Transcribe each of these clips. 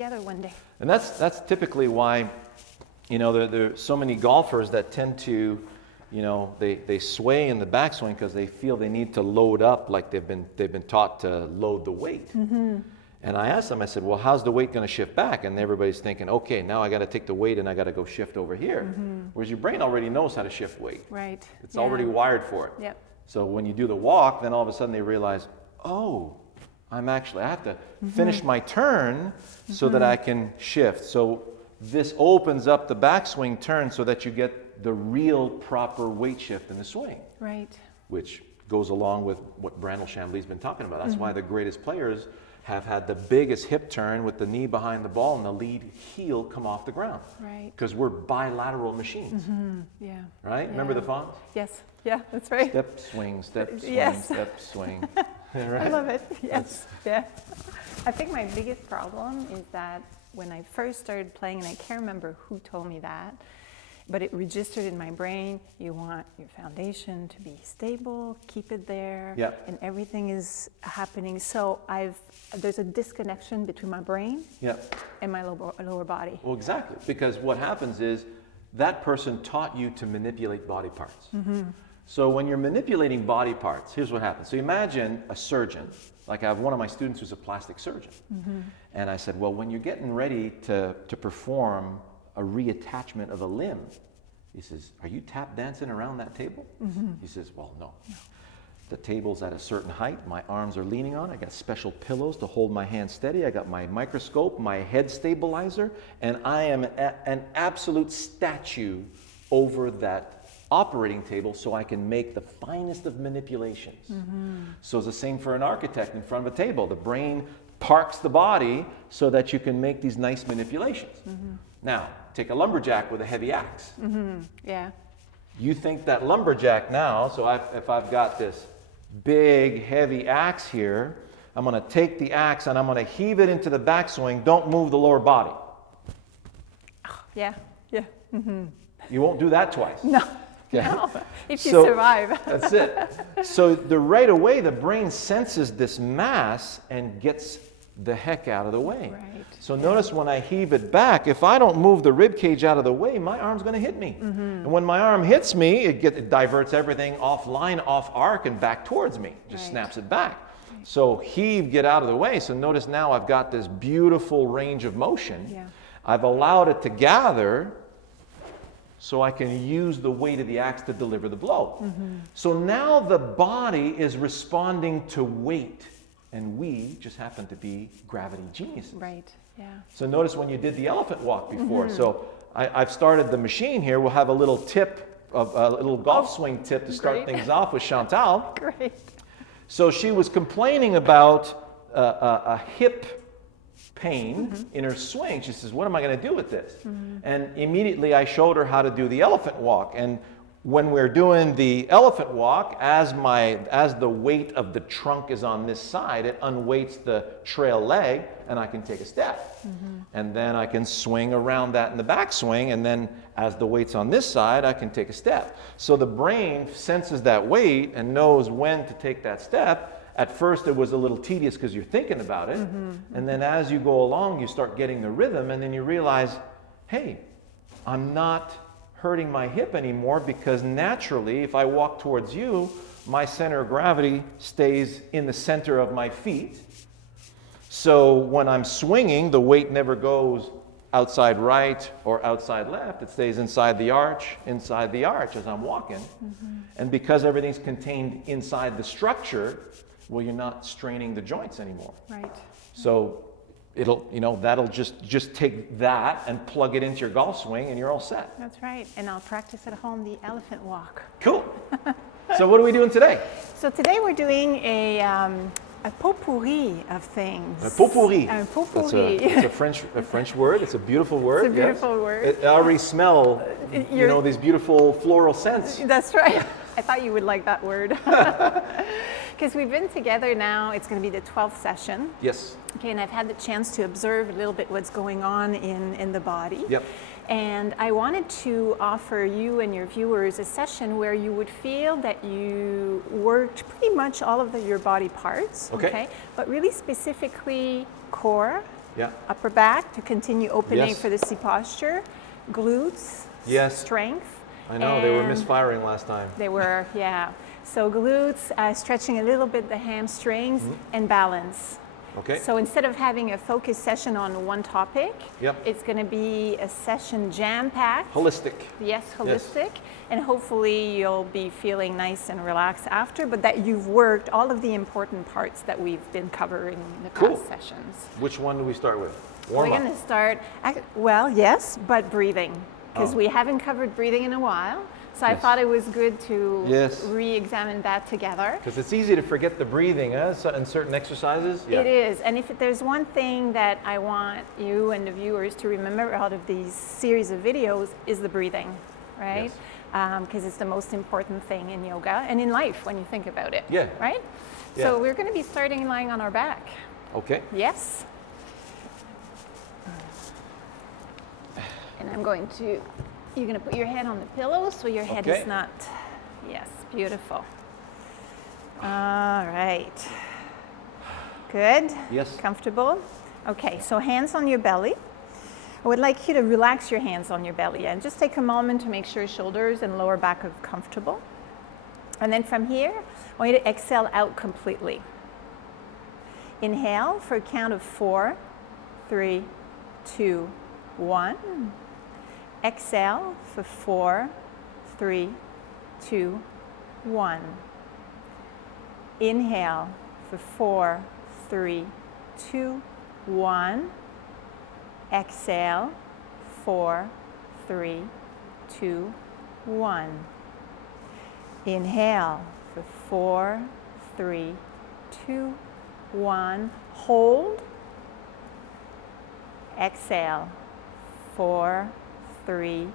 together one day. And that's typically why, you know, there are so many golfers that tend to, you know, they sway in the backswing because they feel they need to load up like they've been taught to load the weight. And I asked them, I said, well, how's the weight going to shift back? And everybody's thinking, okay, now I got to take the weight and I got to go shift over here. Whereas your brain already knows how to shift weight. Right. It's already wired for it. Yep. So when you do the walk, then all of a sudden they realize, oh, I have to finish my turn so that I can shift. So this opens up the backswing turn so that you get the real proper weight shift in the swing. Right. Which goes along with what Brandel Chambly's been talking about. That's why the greatest players have had the biggest hip turn with the knee behind the ball and the lead heel come off the ground. Right. Because we're bilateral machines. Yeah. Right? Yeah. Remember the fonts? Yes. Yeah, that's right. Step, swing, step, swing, Yes. step, swing. Right? I love it. Yes. Yeah. I think my biggest problem is that when I first started playing, and I can't remember who told me that, but it registered in my brain, you want your foundation to be stable, keep it there, and everything is happening. So there's a disconnection between my brain and my lower body. Well, exactly, because what happens is that person taught you to manipulate body parts. So when you're manipulating body parts, here's what happens. So imagine a surgeon, like I have one of my students who's a plastic surgeon. And I said, well, when you're getting ready to perform a reattachment of a limb, he says, are you tap dancing around that table? He says, well, no. The table's at a certain height, my arms are leaning on, I got special pillows to hold my hand steady, I got my microscope, my head stabilizer, and I am an absolute statue over that operating table so I can make the finest of manipulations. So it's the same for an architect in front of a table. The brain parks the body so that you can make these nice manipulations. Now, take a lumberjack with a heavy axe. Yeah. You think that lumberjack now, so if I've got this big heavy axe here, I'm going to take the axe and I'm going to heave it into the backswing. Don't move the lower body. Yeah. Yeah. You won't do that twice. No. Okay. No. If you survive. That's it. So right away the brain senses this mass and gets the heck out of the way. Right. So notice when I heave it back, if I don't move the rib cage out of the way, my arm's going to hit me. And when my arm hits me, it diverts everything offline, off arc, and back towards me. Just snaps it back. So heave, get out of the way. So notice now I've got this beautiful range of motion. I've allowed it to gather so I can use the weight of the axe to deliver the blow. So now the body is responding to weight. And we just happen to be gravity geniuses. Right, yeah. So notice when you did the elephant walk before. So I've started the machine here. We'll have a little tip, a little golf swing tip to start things off with Chantal. Great. So she was complaining about a hip pain in her swing. She says, what am I going to do with this? And immediately I showed her how to do the elephant walk. And when we're doing the elephant walk, as the weight of the trunk is on this side, it unweights the trail leg, and I can take a step. And then I can swing around that in the backswing, and then as the weight's on this side, I can take a step. So the brain senses that weight and knows when to take that step. At first it was a little tedious because you're thinking about it, and then as you go along, you start getting the rhythm, and then you realize, hey, I'm not hurting my hip anymore, because naturally if I walk towards you, my center of gravity stays in the center of my feet. So when I'm swinging, the weight never goes outside right or outside left. It stays inside the arch as I'm walking. And because everything's contained inside the structure, well, you're not straining the joints anymore. Right. So that'll just take that and plug it into your golf swing and you're all set. That's right. And I'll practice at home the elephant walk. Cool. So what are we doing today? So today we're doing a potpourri of things. A potpourri. A potpourri. It's a French word. It's a beautiful word. It's a beautiful word. I already smell, these beautiful floral scents. That's right. I thought you would like that word. Because we've been together now, it's going to be the 12th session. Yes. Okay, and I've had the chance to observe a little bit what's going on in the body. Yep. And I wanted to offer you and your viewers a session where you would feel that you worked pretty much all of your body parts, okay? But really specifically core Yeah. Upper back to continue opening Yes. for the C posture. Glutes. Yes. Strength. I know, they were And misfiring last time. They were, yeah. So glutes, stretching a little bit the hamstrings, and balance. Okay. So instead of having a focus session on one topic, Yep. it's going to be a session jam-packed. Holistic. Yes, holistic. And hopefully you'll be feeling nice and relaxed after, but that you've worked all of the important parts that we've been covering in the Cool. past sessions. Which one do we start with? We're Warm going up. to start, well, yes, but breathing, because Oh. we haven't covered breathing in a while. So I Yes. thought it was good to Yes. re-examine that together. Because it's easy to forget the breathing, in certain exercises. Yeah. It is, and if there's one thing that I want you and the viewers to remember out of these series of videos is the breathing, right? Because it's the most important thing in yoga and in life when you think about it. Yeah. Right? Yeah. So we're going to be starting lying on our back. Okay. Yes. And I'm going to, you're going to put your head on the pillow so your head Okay. is not, yes, beautiful. All right. Good? Yes. Comfortable? Okay, so hands on your belly. I would like you to relax your hands on your belly and just take a moment to make sure shoulders and lower back are comfortable. And then from here, I want you to exhale out completely. Inhale for a count of 4, 3, 2, 1. Exhale for 4, 3, 2, 1. Inhale for 4, 3, 2, 1. Exhale, 4, 3, 2, 1. Inhale for 4, 3, 2, 1. Hold. Exhale, 4, 3,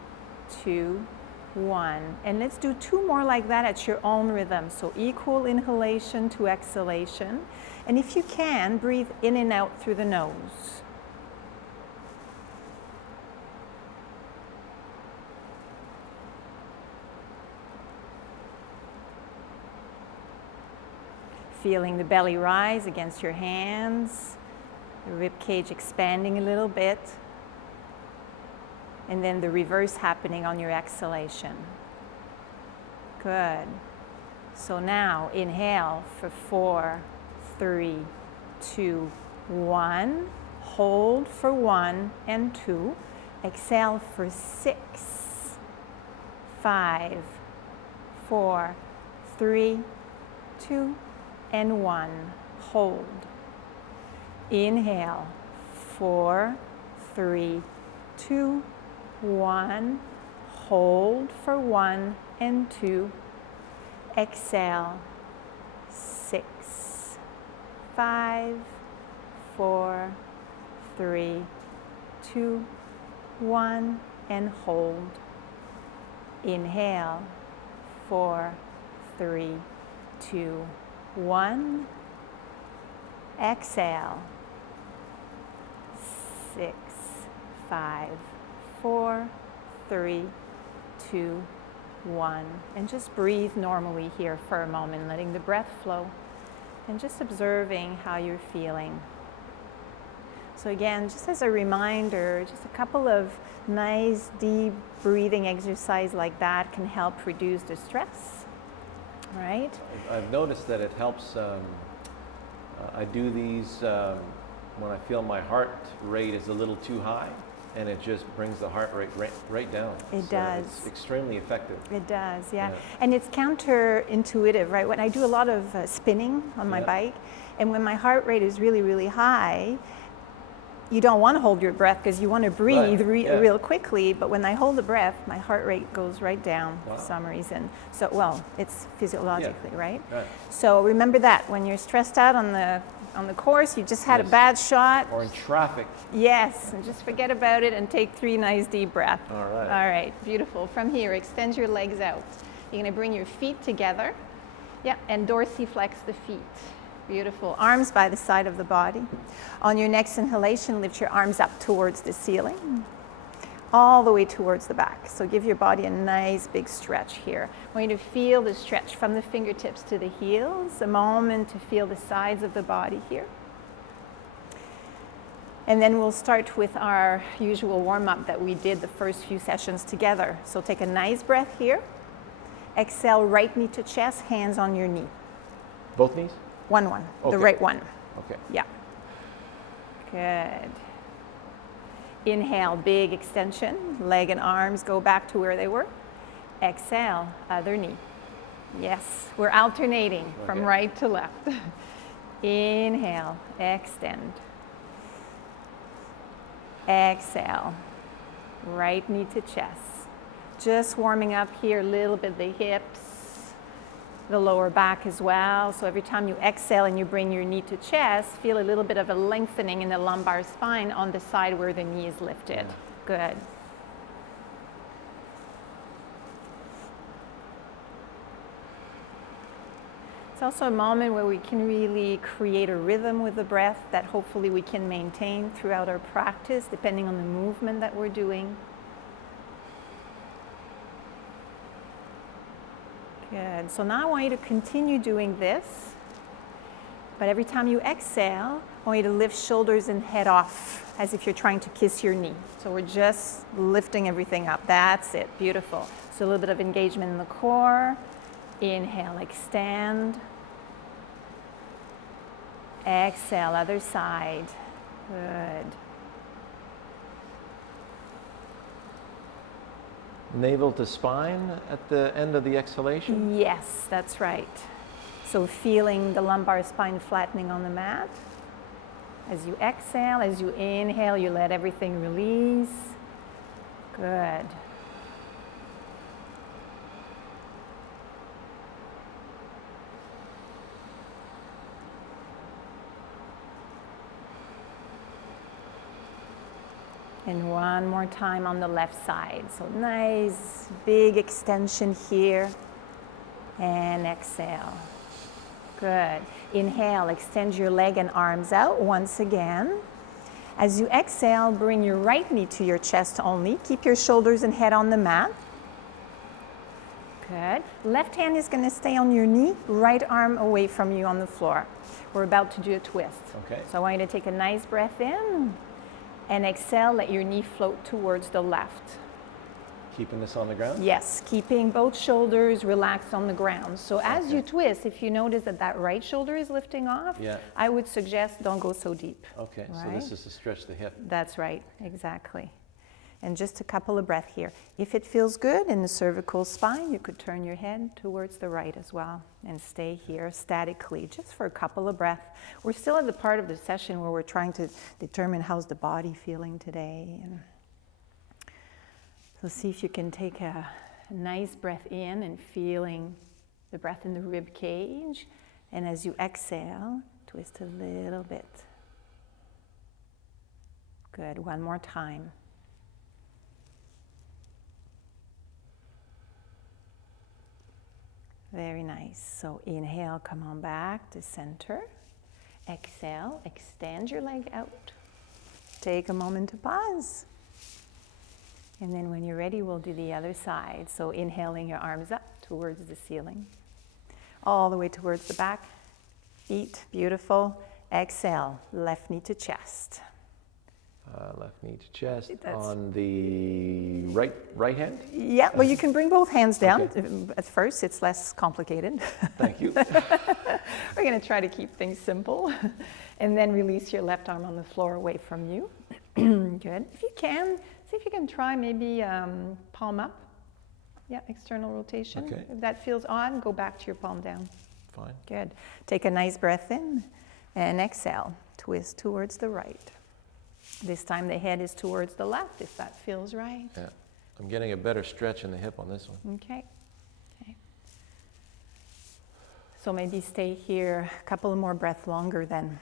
2, 1. And let's do 2 more like that at your own rhythm. So equal inhalation to exhalation. And if you can, breathe in and out through the nose. Feeling the belly rise against your hands, the rib cage expanding a little bit, and then the reverse happening on your exhalation. Good. So now inhale for 4, 3, 2, 1. Hold for 1 and 2. Exhale for 6, 5, 4, 3, 2, and 1. Hold. Inhale, 4, 3, 2, 1. Hold for 1 and 2. Exhale, 6, 5, 4, 3, 2, 1, and hold. Inhale, 4, 3, 2, 1. Exhale, 6, 5, 4, 3, 2, 1. And just breathe normally here for a moment, letting the breath flow and just observing how you're feeling. So again, just as a reminder, just a couple of nice deep breathing exercises like that can help reduce the stress, right? I've noticed that it helps. I do these when I feel my heart rate is a little too high, and it just brings the heart rate right down. It does. It's extremely effective. It does, yeah. Yeah. And it's counterintuitive, right? When I do a lot of spinning on my Yeah. bike, and when my heart rate is really, really high, you don't want to hold your breath because you want to breathe Right, yeah. real quickly. But when I hold the breath, my heart rate goes right down Wow. for some reason. So, well, it's physiologically, right? Right. So remember that when you're stressed out on the course, you just had a Yes. bad shot. Or in traffic. Yes, and just forget about it and take 3 nice deep breaths. All right. All right, beautiful. From here, extend your legs out. You're going to bring your feet together. Yeah, and dorsiflex the feet. Beautiful. Arms by the side of the body. On your next inhalation, lift your arms up towards the ceiling, all the way towards the back. So give your body a nice big stretch here. I want you to feel the stretch from the fingertips to the heels. A moment to feel the sides of the body here. And then we'll start with our usual warm-up that we did the first few sessions together. So take a nice breath here. Exhale, right knee to chest, hands on your knee. Both knees? One. Okay. The right one. Okay. Yeah. Good. Inhale, big extension. Leg and arms go back to where they were. Exhale, other knee. Yes, we're alternating from right to left. Inhale, extend. Exhale, right knee to chest. Just warming up here a little bit the hips, the lower back as well. So every time you exhale and you bring your knee to chest, feel a little bit of a lengthening in the lumbar spine on the side where the knee is lifted. Good. It's also a moment where we can really create a rhythm with the breath that hopefully we can maintain throughout our practice, depending on the movement that we're doing. Good. So now I want you to continue doing this, but every time you exhale, I want you to lift shoulders and head off as if you're trying to kiss your knee. So we're just lifting everything up. That's it. Beautiful. So a little bit of engagement in the core. Inhale, extend. Exhale, other side. Good. Navel to spine at the end of the exhalation? Yes, that's right. So feeling the lumbar spine flattening on the mat. As you exhale, as you inhale, you let everything release. Good. And one more time on the left side. So nice big extension here. And exhale. Good. Inhale, extend your leg and arms out once again. As you exhale, bring your right knee to your chest only. Keep your shoulders and head on the mat. Good. Left hand is going to stay on your knee, right arm away from you on the floor. We're about to do a twist. Okay. So I want you to take a nice breath in. And exhale, let your knee float towards the left. Keeping this on the ground? Yes, keeping both shoulders relaxed on the ground. So as you twist, if you notice that that right shoulder is lifting off, I would suggest don't go so deep. Okay, right? So this is to stretch the hip. That's right, exactly. And just a couple of breaths here. If it feels good in the cervical spine, you could turn your head towards the right as well and stay here statically just for a couple of breaths. We're still at the part of the session where we're trying to determine how's the body feeling today. And so see if you can take a nice breath in and feeling the breath in the rib cage. And as you exhale, twist a little bit. Good, one more time. Very nice. So inhale, come on back to center. Exhale, extend your leg out. Take a moment to pause. And then when you're ready, we'll do the other side. So inhaling your arms up towards the ceiling. All the way towards the back. Feet, beautiful. Exhale, left knee to chest. Left knee to chest. On the right hand? Yeah, well, you can bring both hands down. Okay. At first, it's less complicated. Thank you. We're going to try to keep things simple. And then release your left arm on the floor away from you. Good. If you can, see if you can try maybe palm up. Yeah, external rotation. Okay. If that feels odd, go back to your palm down. Fine. Good. Take a nice breath in and exhale. Twist towards the right. This time the head is towards the left, if that feels right. Yeah, I'm getting a better stretch in the hip on this one. Okay. So maybe stay here a couple of more breaths longer then.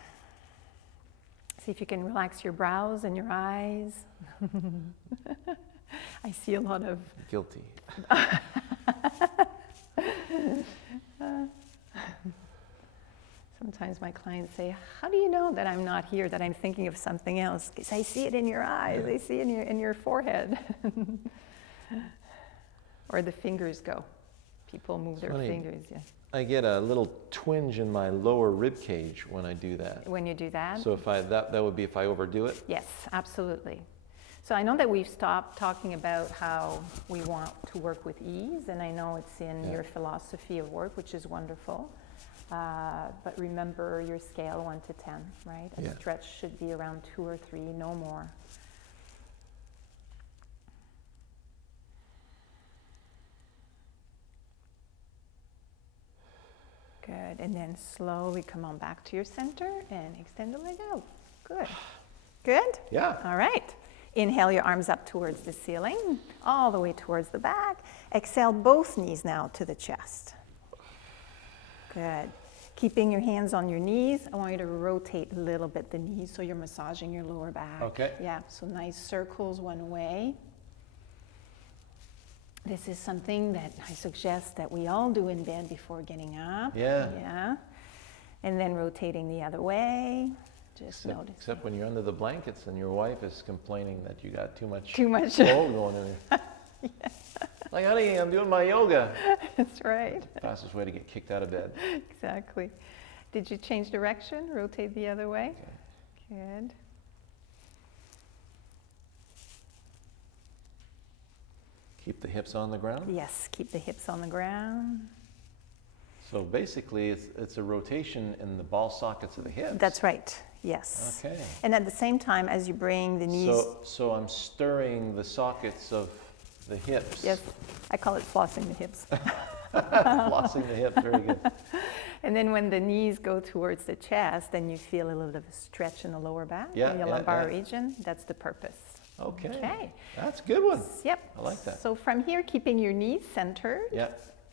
See if you can relax your brows and your eyes. I see a lot of... Guilty. Sometimes my clients say, how do you know that I'm not here, that I'm thinking of something else? Because I see it in your eyes, I see it in your forehead. Or the fingers go. People move their funny. fingers, yeah. I get a little twinge in my lower rib cage when I do that. When you do that? So if that would be if I overdo it? Yes, absolutely. So I know that we've stopped talking about how we want to work with ease, and I know it's in your philosophy of work, which is wonderful. But remember your scale 1 to 10, right? A stretch should be around 2 or 3, no more. Good, and then slowly come on back to your center and extend the leg out. Good. Good? Yeah. All right. Inhale your arms up towards the ceiling, all the way towards the back. Exhale both knees now to the chest. Good. Keeping your hands on your knees, I want you to rotate a little bit the knees so you're massaging your lower back. Okay. Yeah, so nice circles one way. This is something that I suggest that we all do in bed before getting up. Yeah. Yeah. And then rotating the other way. Just notice. Except when you're under the blankets and your wife is complaining that you got too much flow going in there. Yeah. Like, honey, I'm doing my yoga. That's right. Fastest way to get kicked out of bed. Exactly. Did you change direction? Rotate the other way? Okay. Good. Keep the hips on the ground? Yes, keep the hips on the ground. So basically, it's a rotation in the ball sockets of the hips. That's right, yes. Okay. And at the same time, as you bring the knees... So I'm stirring the sockets of the hips. Yes, I call it flossing the hips. Flossing the hips, very good. And then when the knees go towards the chest, then you feel a little bit of a stretch in the lower back, in the lumbar region. That's the purpose. Okay. Okay. That's a good one. Yep. I like that. So from here, keeping your knees centered,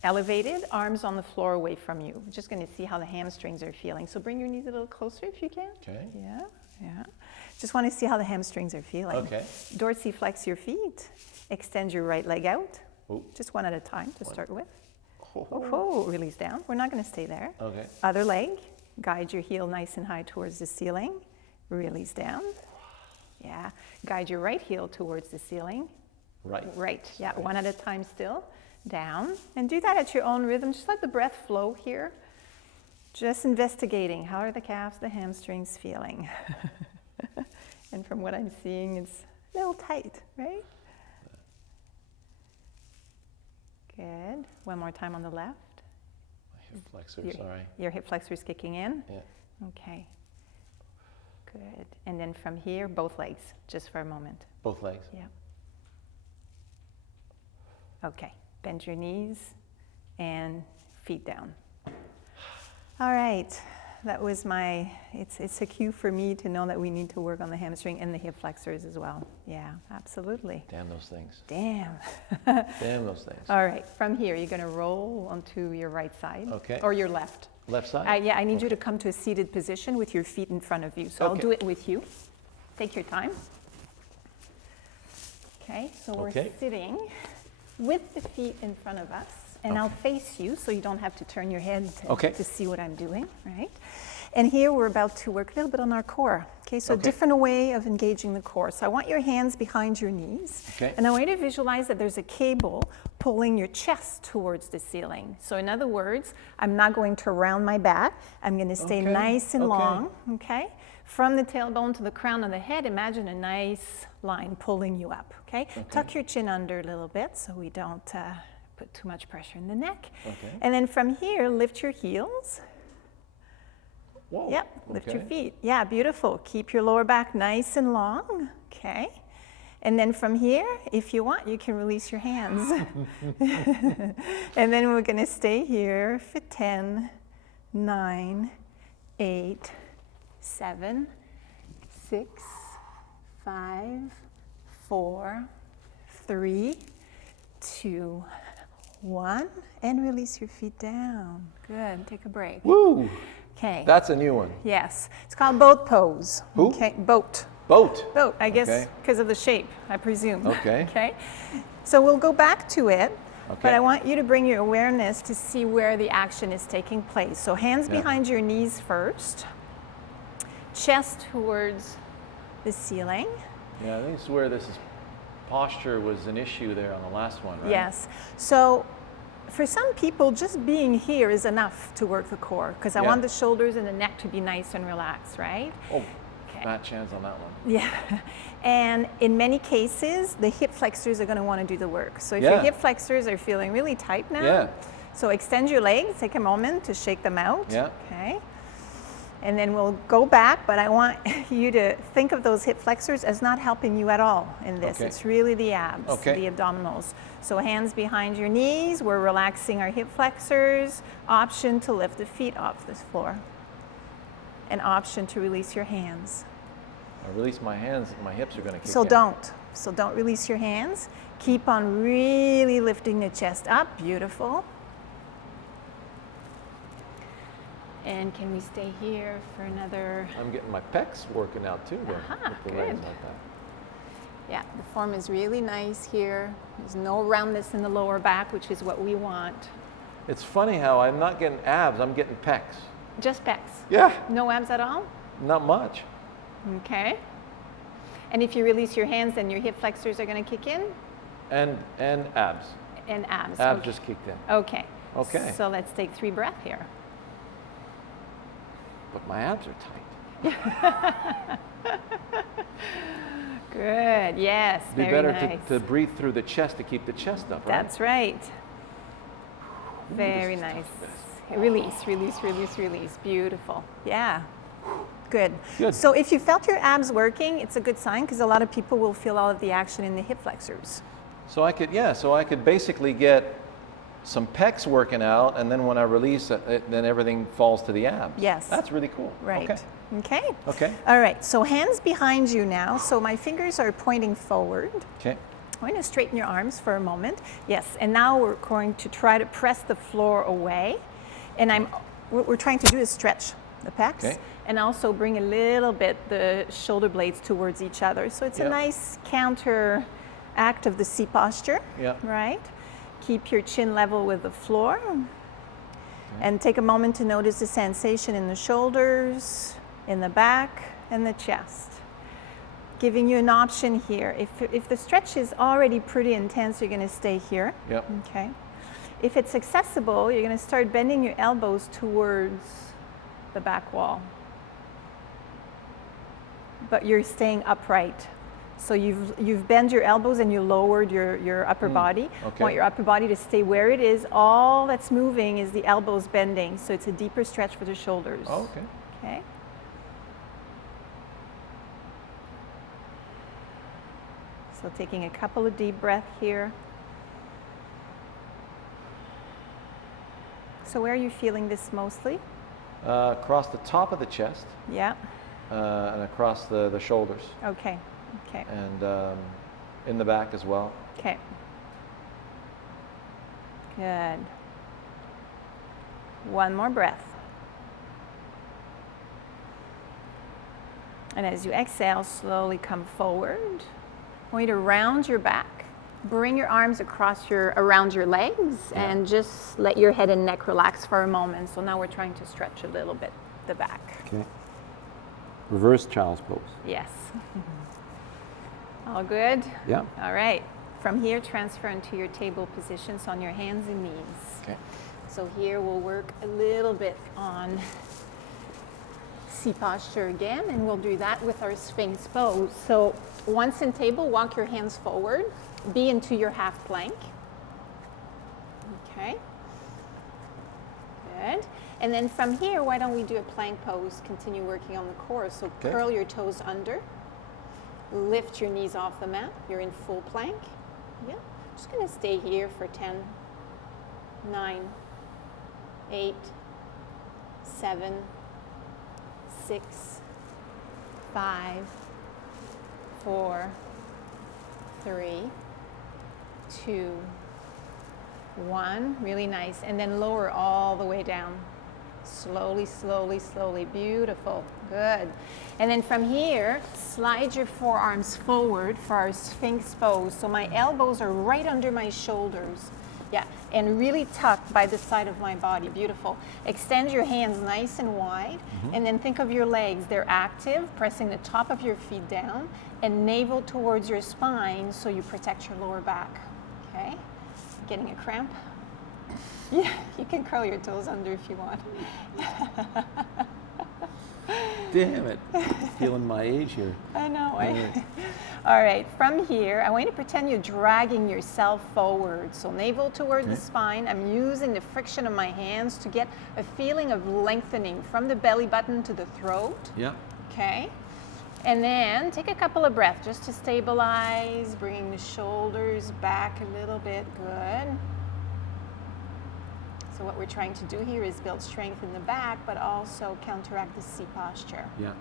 elevated, arms on the floor away from you. We're just going to see how the hamstrings are feeling. So bring your knees a little closer if you can. Okay. Yeah, yeah. Just want to see how the hamstrings are feeling. Okay. Dorsiflex your feet. Extend your right leg out. Ooh. Just one at a time to start with. Oh. Release down. We're not going to stay there. Okay. Other leg. Guide your heel nice and high towards the ceiling. Release down. Yeah. Guide your right heel towards the ceiling. Right. Right. Yeah. One at a time still. Down. And do that at your own rhythm. Just let the breath flow here. Just investigating. How are the calves, the hamstrings feeling? And from what I'm seeing, it's a little tight, right? Good. One more time on the left. My hip flexor, sorry. Your hip flexor's kicking in? Yeah. Okay. Good. And then from here, both legs, just for a moment. Both legs? Yeah. Okay. Bend your knees and feet down. All right. That was it's a cue for me to know that we need to work on the hamstring and the hip flexors as well. Yeah, absolutely. Damn those things. Damn. Damn those things. All right. From here, you're going to roll onto your right side. Okay. Or your left. Left side? Yeah, I need you to come to a seated position with your feet in front of you. So I'll do it with you. Take your time. Okay, so we're sitting with the feet in front of us. And I'll face you so you don't have to turn your head to see what I'm doing, right? And here we're about to work a little bit on our core. Okay, so a different way of engaging the core. So I want your hands behind your knees. Okay. And I want you to visualize that there's a cable pulling your chest towards the ceiling. So in other words, I'm not going to round my back. I'm going to stay nice and long, okay? From the tailbone to the crown of the head, imagine a nice line pulling you up, okay? Tuck your chin under a little bit so we don't put too much pressure in the neck. Okay. And then from here, lift your heels. Whoa. Yep, lift your feet. Yeah, beautiful. Keep your lower back nice and long. Okay. And then from here, if you want, you can release your hands. And then we're going to stay here for 10, 9, 8, 7, 6, 5, 4, 3, 2, 1, and release your feet down. Good. Take a break. Woo! Okay. That's a new one. Yes. It's called boat pose. Who? Okay. Boat. Boat. Boat, I guess because of the shape, I presume. Okay. Okay. So we'll go back to it, but I want you to bring your awareness to see where the action is taking place. So hands behind your knees first, chest towards the ceiling. Yeah, I think it's where posture was an issue there on the last one, right? Yes. So for some people, just being here is enough to work the core, because I Yeah. want the shoulders and the neck to be nice and relaxed, right? Oh, Okay. fat chance on that one. Yeah. And in many cases, the hip flexors are going to want to do the work. So if your Yeah. hip flexors are feeling really tight now, Yeah. so extend your legs, take a moment to shake them out. Yeah. Okay. And then we'll go back, but I want you to think of those hip flexors as not helping you at all in this. Okay. It's really the abs, Okay. the abdominals. So hands behind your knees, we're relaxing our hip flexors. Option to lift the feet off the floor. An option to release your hands. I release my hands, my hips are going to kick So in. don't. So don't release your hands. Keep on really lifting the chest up. Beautiful. And can we stay here for another? I'm getting my pecs working out too, then, Aha, with the legs good. like that. Yeah, the form is really nice here. There's no roundness in the lower back, which is what we want. It's funny how I'm not getting abs, I'm getting pecs. Just pecs. Yeah, No abs at all? not much. Okay. And if you release your hands, then your hip flexors are going to kick in? And abs. And abs. Abs Okay. just kicked in. Okay. Okay. So let's take 3 breaths here. But my abs are tight. Good. Yes. It'd be very better nice. to breathe through the chest to keep the chest up, right? That's right. Very is tough, nice. this. Release, release, release, release. Beautiful. Yeah. Good. Good. So if you felt your abs working, it's a good sign, because a lot of people will feel all of the action in the hip flexors. So I could basically get some pecs working out, and then when I release it, then everything falls to the abs. Yes. That's really cool. Right. Okay. Okay. Okay. All right. So hands behind you now. So my fingers are pointing forward. Okay. I'm going to straighten your arms for a moment. Yes. And now we're going to try to press the floor away. And what we're trying to do is stretch the pecs. Okay. And also bring a little bit the shoulder blades towards each other. So it's a Yep. nice counter act of the C posture. Yeah. Right? Keep your chin level with the floor. And take a moment to notice the sensation in the shoulders, in the back, and the chest. Giving you an option here. If the stretch is already pretty intense, you're going to stay here. Yep. Okay. If it's accessible, you're going to start bending your elbows towards the back wall. But you're staying upright. So you've bent your elbows and you lowered your upper body. okay. Want your upper body to stay where it is. All that's moving is the elbows bending. So it's a deeper stretch for the shoulders. Oh, okay. Okay. So taking a couple of deep breaths here. So where are you feeling this mostly? Across the top of the chest Yeah. and across the shoulders Okay. Okay. and in the back as well. Okay. Good. One more breath. And as you exhale, slowly come forward. I want you to round your back. Bring your arms around your legs, and just let your head and neck relax for a moment. So now we're trying to stretch a little bit the back. Okay. Reverse child's pose. Yes. All good? Yeah. All right. From here, transfer into your table positions on your hands and knees. Okay. So here we'll work a little bit on C posture again, and we'll do that with our Sphinx pose. So once in table, walk your hands forward, be into your half plank. Okay. Good. And then from here, why don't we do a plank pose, continue working on the core. So Okay. curl your toes under, lift your knees off the mat, you're in full plank. Yeah. Just gonna stay here for 10, 9, 8, 7, 6, 5, 4, 3, 2, 1. Really nice. And then lower all the way down. Slowly, slowly, slowly. Beautiful. Good. And then from here, slide your forearms forward for our Sphinx pose. So my elbows are right under my shoulders. Yeah, and really tucked by the side of my body. Beautiful. Extend your hands nice and wide, and then think of your legs. They're active, pressing the top of your feet down, and navel towards your spine so you protect your lower back. Okay? Getting a cramp? Yeah, you can curl your toes under if you want. Damn it. Feeling my age here. I know. Right. All right, from here, I want you to pretend you're dragging yourself forward. So navel toward the spine. I'm using the friction of my hands to get a feeling of lengthening from the belly button to the throat. Yeah. Okay. And then take a couple of breaths just to stabilize, bringing the shoulders back a little bit. Good. So what we're trying to do here is build strength in the back, but also counteract the C posture. Yeah.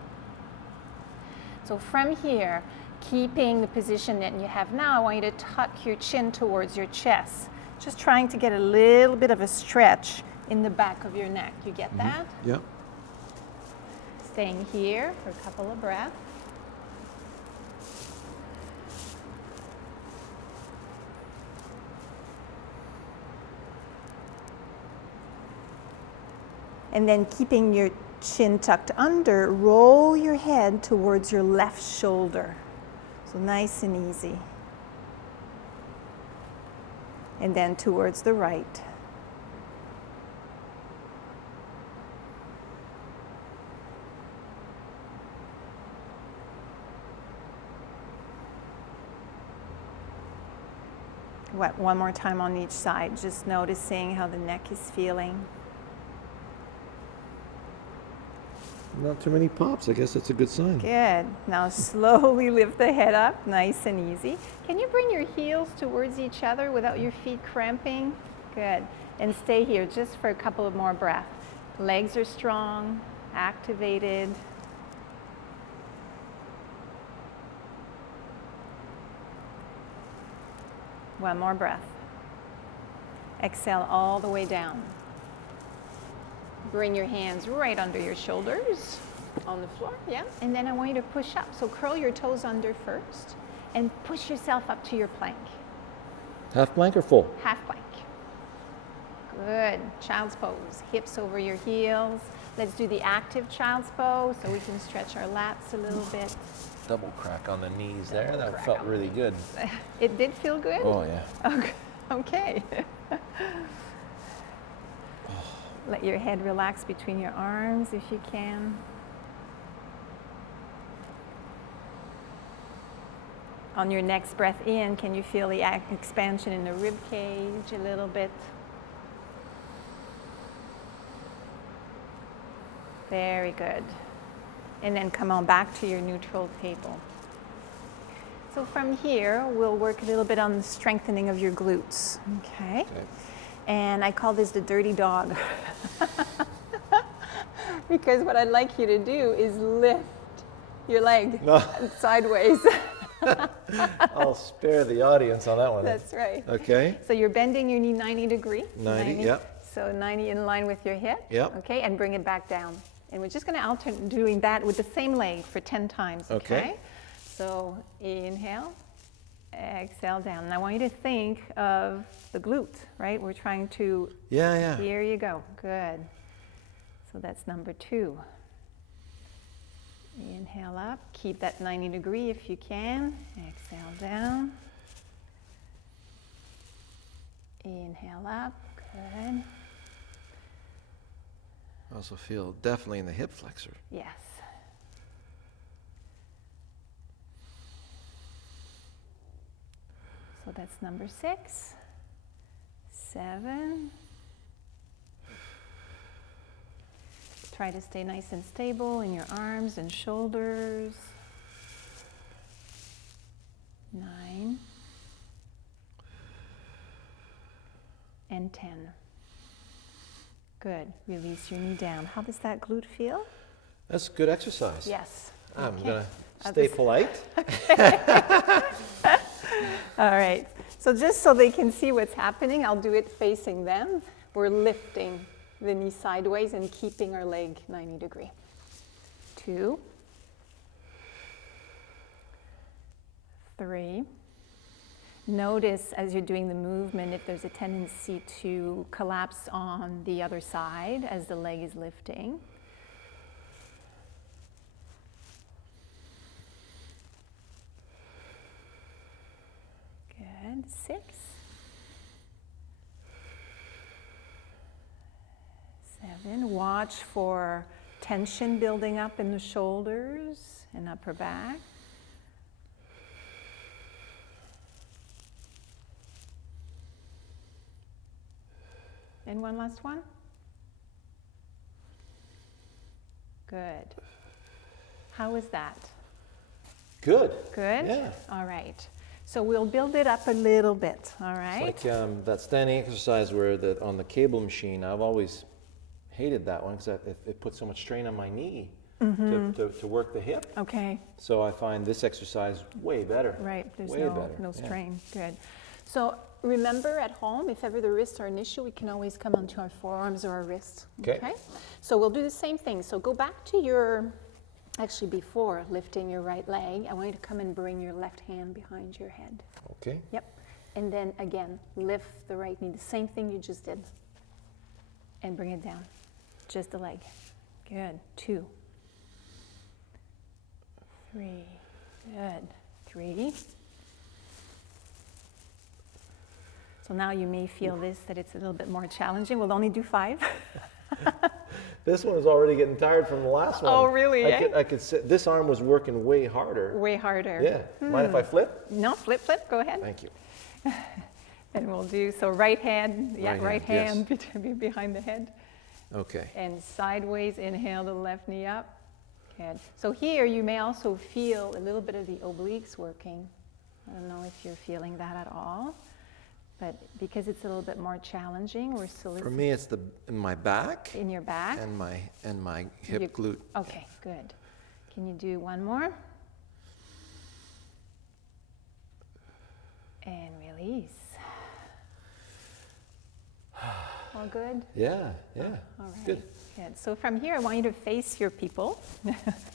So from here, keeping the position that you have now, I want you to tuck your chin towards your chest. Just trying to get a little bit of a stretch in the back of your neck. You get that? Yeah. Staying here for a couple of breaths. And then keeping your chin tucked under, roll your head towards your left shoulder. So nice and easy. And then towards the right. One more time on each side, just noticing how the neck is feeling. Not too many pops. I guess that's a good sign. Good. Now slowly lift the head up, nice and easy. Can you bring your heels towards each other without your feet cramping? Good. And stay here just for a couple of more breaths. Legs are strong, activated. One more breath. Exhale all the way down. Bring your hands right under your shoulders on the floor, yeah. And then I want you to push up. So curl your toes under first and push yourself up to your plank. Half plank or full? Half plank. Good. Child's pose. Hips over your heels. Let's do the active child's pose so we can stretch our lats a little bit. Double crack on the knees there. Double That crack felt on really good. It did feel good? Oh, yeah. Okay. Let your head relax between your arms if you can. On your next breath in, can you feel the expansion in the rib cage a little bit? Very good. And then come on back to your neutral table. So from here, we'll work a little bit on the strengthening of your glutes. Okay. And I call this the dirty dog. Because what I'd like you to do is lift your leg sideways. I'll spare the audience on that one. That's right. Okay. So you're bending your knee 90 degrees. 90, yep. So 90 in line with your hip. Yep. Okay, and bring it back down. And we're just going to alternate doing that with the same leg for 10 times. Okay. So inhale. Exhale down. And I want you to think of the glute, right? We're trying to... Yeah. Here you go. Good. So that's number 2. Inhale up. Keep that 90 degree if you can. Exhale down. Inhale up. Good. I also feel definitely in the hip flexor. Yes. So that's number 6, 7. Try to stay nice and stable in your arms and shoulders. 9. And 10. Good. Release your knee down. How does that glute feel? That's good exercise. Yes. I'm Okay. going to stay polite. All right. So just so they can see what's happening, I'll do it facing them. We're lifting the knee sideways and keeping our leg 90 degree. 2, 3. Notice as you're doing the movement if there's a tendency to collapse on the other side as the leg is lifting. 6. 7. Watch for tension building up in the shoulders and upper back. 1 last one. Good. How was that? Good. Good? Yeah. All right. So we'll build it up a little bit, all right? It's like that standing exercise where on the cable machine, I've always hated that one because it puts so much strain on my knee to work the hip. Okay. So I find this exercise way better. Right, there's way better. no Yeah. strain. Good. So remember at home, if ever the wrists are an issue, we can always come onto our forearms or our wrists. Okay. So we'll do the same thing. So go back to your, actually before lifting your right leg, I want you to come and bring your left hand behind your head. Okay. Yep. And then again, lift the right knee, the same thing you just did. And bring it down. Just the leg. Good. 2. 3. Good. 3. So now you may feel that it's a little bit more challenging. We'll only do 5. This one is already getting tired from the last one. Oh, really, I could sit, this arm was working way harder. Way harder. Yeah. Mind if I flip? No, flip, go ahead. Thank you. And we'll do, so right hand, right hand yes. behind the head. Okay. And sideways, inhale the left knee up. Good. So here you may also feel a little bit of the obliques working. I don't know if you're feeling that at all, but because it's a little bit more challenging, we're still For me, it's in my back in your back and my hip glute. Okay, good. Can you do one more? And release. All good? Yeah. All right. Good. Good. So from here, I want you to face your people.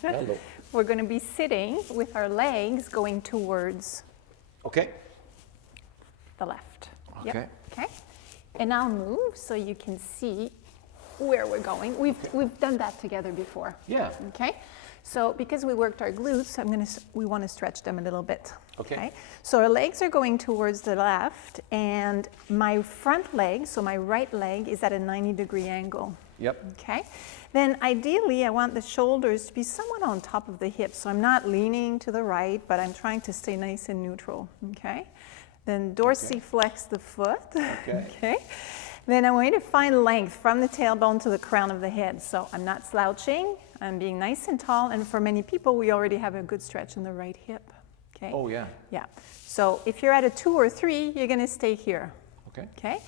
Hello. We're going to be sitting with our legs going towards Okay. the left. Okay. Yep. Okay. And I'll move so you can see where we're going. We've done that together before. Yeah. Okay. So because we worked our glutes, we want to stretch them a little bit. Okay. So our legs are going towards the left, and my front leg, so my right leg, is at a 90-degree angle. Yep. Okay. Then ideally, I want the shoulders to be somewhat on top of the hips. So I'm not leaning to the right, but I'm trying to stay nice and neutral. Okay. Then dorsiflex the foot. Okay. Okay. Then I want you to find length from the tailbone to the crown of the head. So I'm not slouching. I'm being nice and tall. And for many people, we already have a good stretch in the right hip. Okay. Oh, yeah. Yeah. So if you're at a 2 or 3, you're going to stay here. Okay. Okay.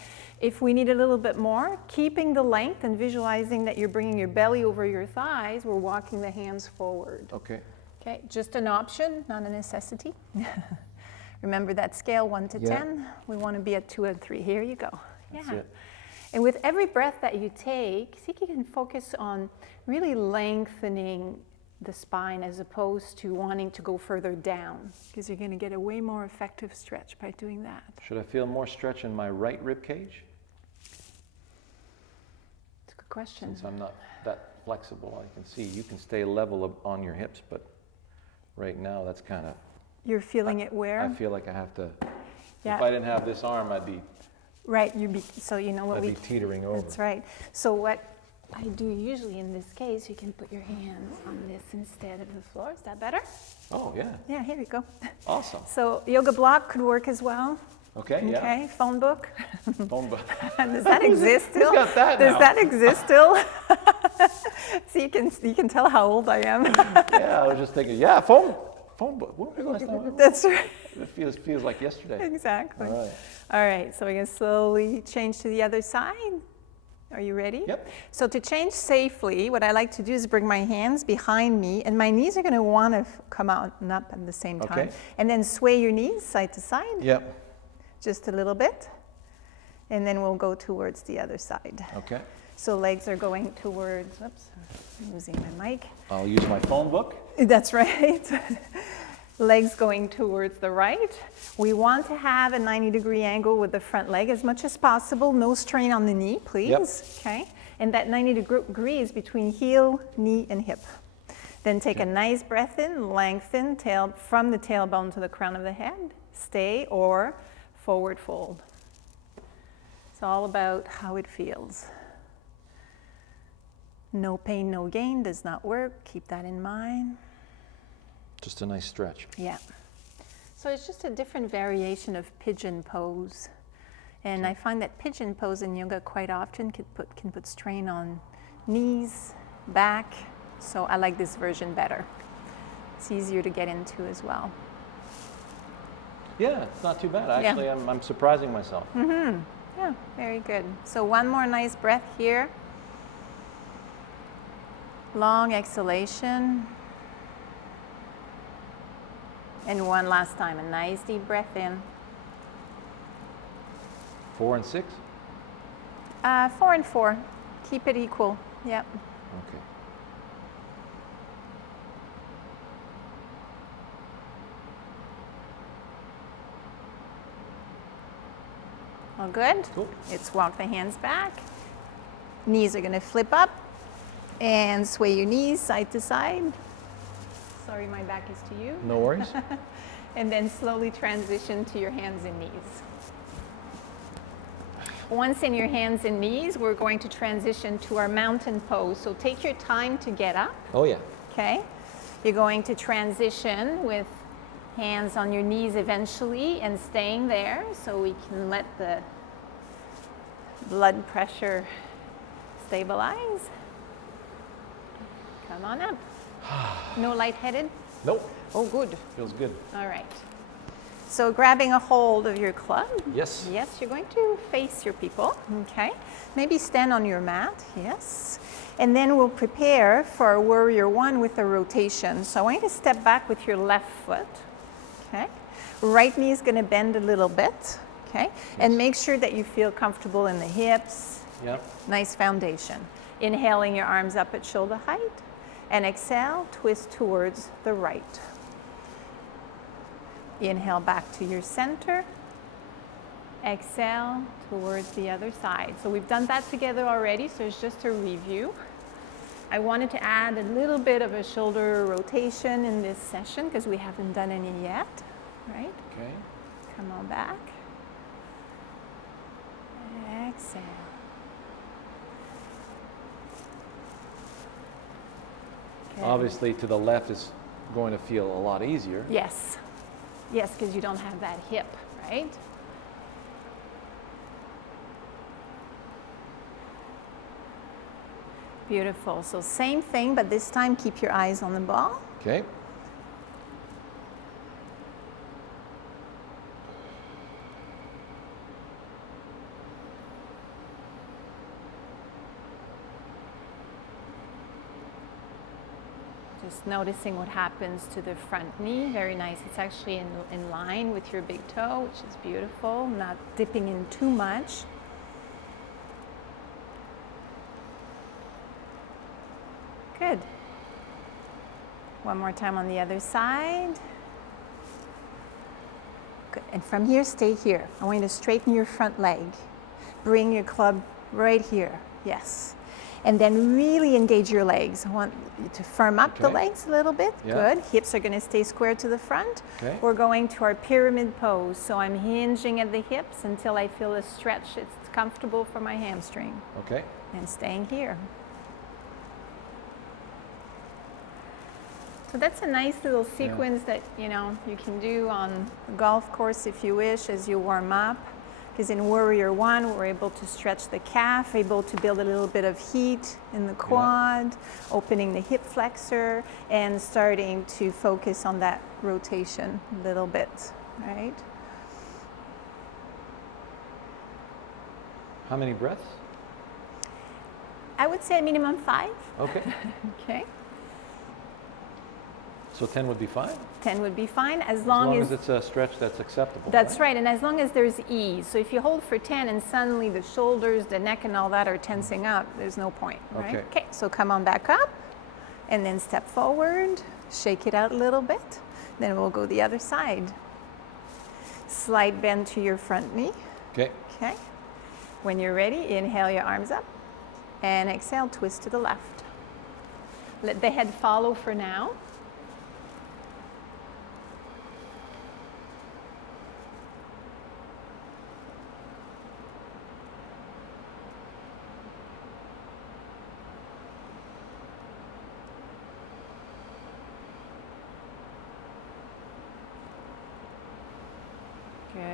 If we need a little bit more, keeping the length and visualizing that you're bringing your belly over your thighs, we're walking the hands forward. Okay. Okay. Just an option, not a necessity. Remember that scale 1 to 10. We want to be at 2 and 3. Here you go. That's Yeah. it. And with every breath that you take, see if you can focus on really lengthening the spine as opposed to wanting to go further down, because you're going to get a way more effective stretch by doing that. Should I feel more stretch in my right rib cage? It's a good question. Since I'm not that flexible, I can see you can stay level on your hips, but right now that's kind of... You're feeling it where? I feel like I have to... Yeah. If I didn't have this arm, I'd be... Right, so you know what I'd be teetering over. That's right. So what I do usually in this case, you can put your hands on this instead of the floor. Is that better? Oh, yeah. Yeah, here we go. Awesome. So yoga block could work as well. Okay, yeah. Okay, phone book. Phone book. Does that exist still? Who's got that Does now? that exist still? So you can tell how old I am. Yeah, I was just thinking, yeah, phone book. When was the last time? That's right. It feels like yesterday. Exactly. All right. All right, so we're going to slowly change to the other side. Are you ready? Yep. So to change safely, what I like to do is bring my hands behind me, and my knees are going to want to come out and up at the same time. Okay. And then sway your knees side to side. Yep. Just a little bit. And then we'll go towards the other side. Okay. So legs are going towards, oops, I'm losing my mic. I'll use my phone book. That's right. Legs going towards the right. We want to have a 90-degree angle with the front leg as much as possible. No strain on the knee, please. Yep. Okay. And that 90 degrees between heel, knee, and hip. Then take a nice breath in, lengthen from the tailbone to the crown of the head. Stay or forward fold. It's all about how it feels. No pain, no gain does not work. Keep that in mind. Just a nice stretch. Yeah. So it's just a different variation of pigeon pose. And I find that pigeon pose in yoga quite often can put strain on knees, back. So I like this version better. It's easier to get into as well. Yeah, it's not too bad. Yeah. Actually, I'm surprising myself. Yeah, very good. So one more nice breath here. Long exhalation. And one last time, a nice deep breath in. 4 and 6? 4 and 4. Keep it equal. Yep. Okay. All good? Cool. Let's walk the hands back. Knees are going to flip up and sway your knees side to side. Sorry, my back is to you. No worries. And then slowly transition to your hands and knees. Once in your hands and knees, we're going to transition to our mountain pose. So take your time to get up, Oh, yeah. okay? You're going to transition with hands on your knees eventually and staying there so we can let the blood pressure stabilize. Come on up. No lightheaded? Nope. Oh, good. Feels good. All right. So grabbing a hold of your club. Yes. Yes, you're going to face your people. Okay. Maybe stand on your mat. Yes. And then we'll prepare for a warrior one with a rotation. So I want you to step back with your left foot. Okay. Right knee is going to bend a little bit. Okay. And make sure that you feel comfortable in the hips. Yep. Nice foundation. Inhaling your arms up at shoulder height. And exhale, twist towards the right. Inhale back to your center. Exhale towards the other side. So we've done that together already, so it's just a review. I wanted to add a little bit of a shoulder rotation in this session because we haven't done any yet, right? Okay. Come on back. Exhale. Okay. Obviously, to the left is going to feel a lot easier. Yes. Yes, because you don't have that hip, right? Beautiful. So same thing, but this time keep your eyes on the ball. Okay. Just noticing what happens to the front knee. Very nice. It's actually in line with your big toe, which is beautiful. Not dipping in too much. Good. One more time on the other side. Good. And from here, stay here. I want you to straighten your front leg. Bring your club right here. Yes. And then really engage your legs. I want you to firm up the Okay. legs a little bit. Yeah. Good. Hips are going to stay square to the front. Okay. We're going to our pyramid pose. So I'm hinging at the hips until I feel a stretch. It's comfortable for my hamstring. Okay. And staying here. So that's a nice little sequence that you can do on a golf course if you wish as you warm up. Because in Warrior One, we're able to stretch the calf, able to build a little bit of heat in the quad, opening the hip flexor, and starting to focus on that rotation a little bit, right? How many breaths? I would say a minimum 5. Okay. Okay. So 10 would be fine? 10 would be fine as As long long as as it's a stretch that's acceptable. that's right, and as long as there's ease. So if you hold for 10 and suddenly the shoulders, the neck, and all that are tensing up, there's no point, right? Okay. Okay, so come on back up, and then step forward, shake it out a little bit. Then we'll go the other side. Slight bend to your front knee. Okay. Okay. When you're ready, inhale your arms up, and exhale, twist to the left. Let the head follow for now.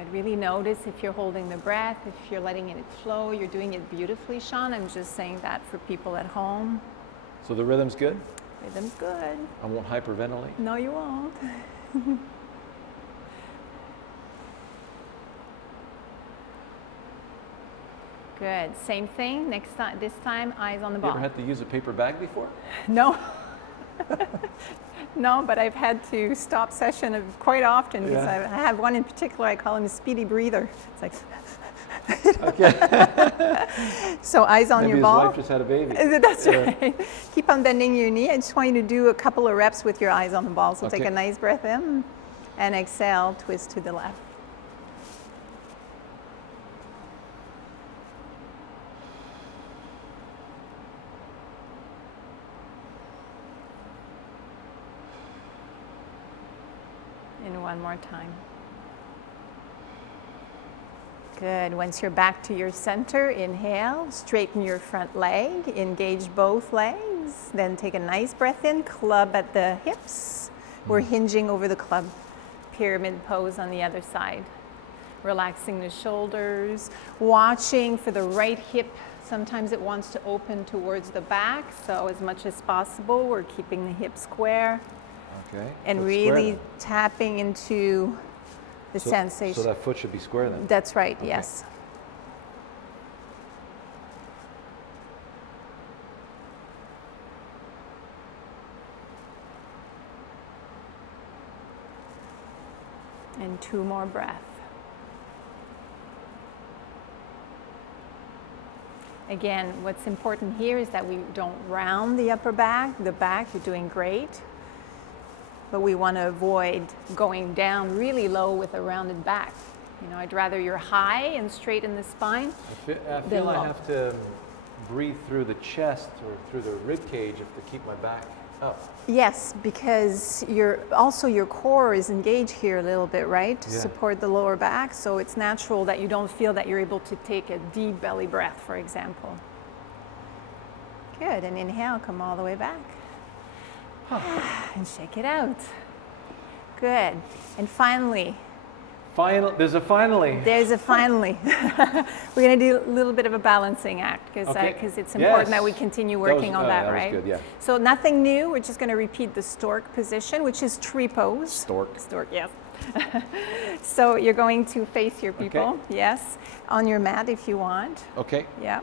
Good. Really notice if you're holding the breath, if you're letting it flow. You're doing it beautifully, Shawn. I'm just saying that for people at home. So the rhythm's good? Rhythm's good. I won't hyperventilate? No, you won't. Good. Same thing. Next time, this time, eyes on the You ball. ever had to use a paper bag before? No. No, but I've had to stop session quite often because Yeah. I have one in particular. I call him a speedy breather. It's like. Okay. So eyes on Maybe your his ball. wife just had a baby. That's right. Keep on bending your knee. I just want you to do a couple of reps with your eyes on the ball. So take Okay. a nice breath in and exhale, twist to the left. And one more time. Good. Once you're back to your center, inhale, straighten your front leg, engage both legs, then take a nice breath in, club at the hips. We're hinging over the club. Pyramid pose on the other side. Relaxing the shoulders, watching for the right hip. Sometimes it wants to open towards the back, so as much as possible, we're keeping the hip square. Okay. And Foot really square tapping into the then. sensation. So that foot should be square then? That's right, Okay. yes. And two more breaths. Again, what's important here is that we don't round the upper back. The back, you're doing great. But we want to avoid going down really low with a rounded back. You know, I'd rather you're high and straight in the spine. I feel I have to breathe through the chest or through the rib cage to keep my back up. Yes, because your core is engaged here a little bit, right? To Yeah. support the lower back. So it's natural that you don't feel that you're able to take a deep belly breath, for example. Good, and inhale, come all the way back. And shake it out. Good. And finally, There's a finally. there's a finally. We're going to do a little bit of a balancing act because Okay. it's important that Yes. we continue That was- working on that, that was right? good, yeah. So nothing new. We're just going to repeat the stork position, which is tree pose. Stork. Stork, yes. So you're going to face your people, Okay. yes, on your mat if you want, Okay. yeah.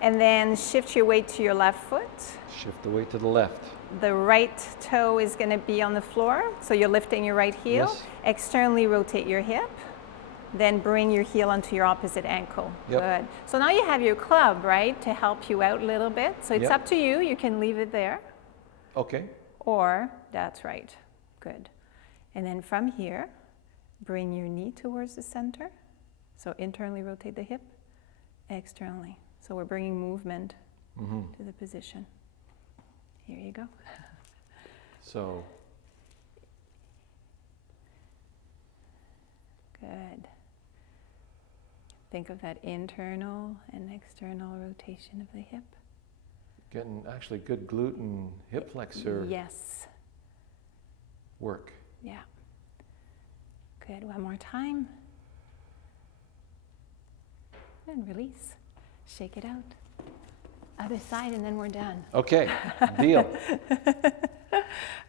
And then shift your weight to your left foot. Shift the weight to the left. The right toe is going to be on the floor, so you're lifting your right heel. Yes. Externally rotate your hip, then bring your heel onto your opposite ankle. Yep. Good. So now you have your club, right, to help you out a little bit. So it's Yep. up to you. You can leave it there, Okay. or that's right. Good. And then from here, bring your knee towards the center. So internally rotate the hip, externally. So we're bringing movement to the position. Here you go. So Good. Think of that internal and external rotation of the hip. getting actually good glute and hip flexor Yes. work. Yeah. Good. One more time. And release. Shake it out. Other side, and then we're done. Okay. Deal.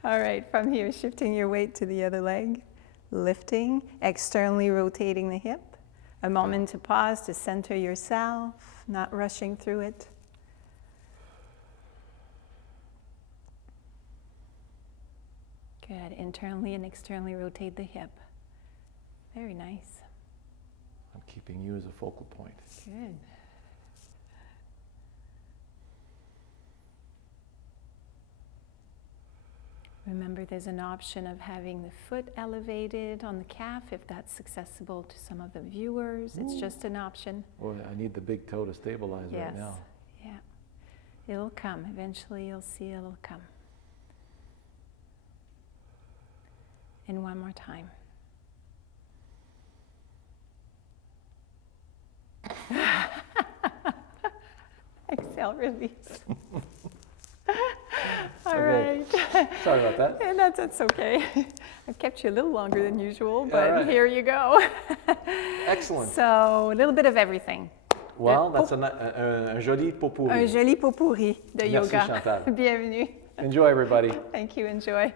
All right, from here, shifting your weight to the other leg, lifting, externally rotating the hip. A moment to pause to center yourself, not rushing through it. Good. Internally and externally rotate the hip. Very nice. I'm keeping you as a focal point. Good. Remember, there's an option of having the foot elevated on the calf if that's accessible to some of the viewers. It's just an option. Or I need the big toe to stabilize Yes. right now. Yeah. It'll come. Eventually, you'll see it'll come. And one more time. Exhale, release. All Okay. right. Sorry about that. And that's okay. I've kept you a little longer than usual, but right. here you go. Excellent. So a little bit of everything. Well, that's un joli pot pourri. Un joli pot pourri de Merci, yoga. Chantal. Bienvenue. Enjoy, everybody. Thank you. Enjoy.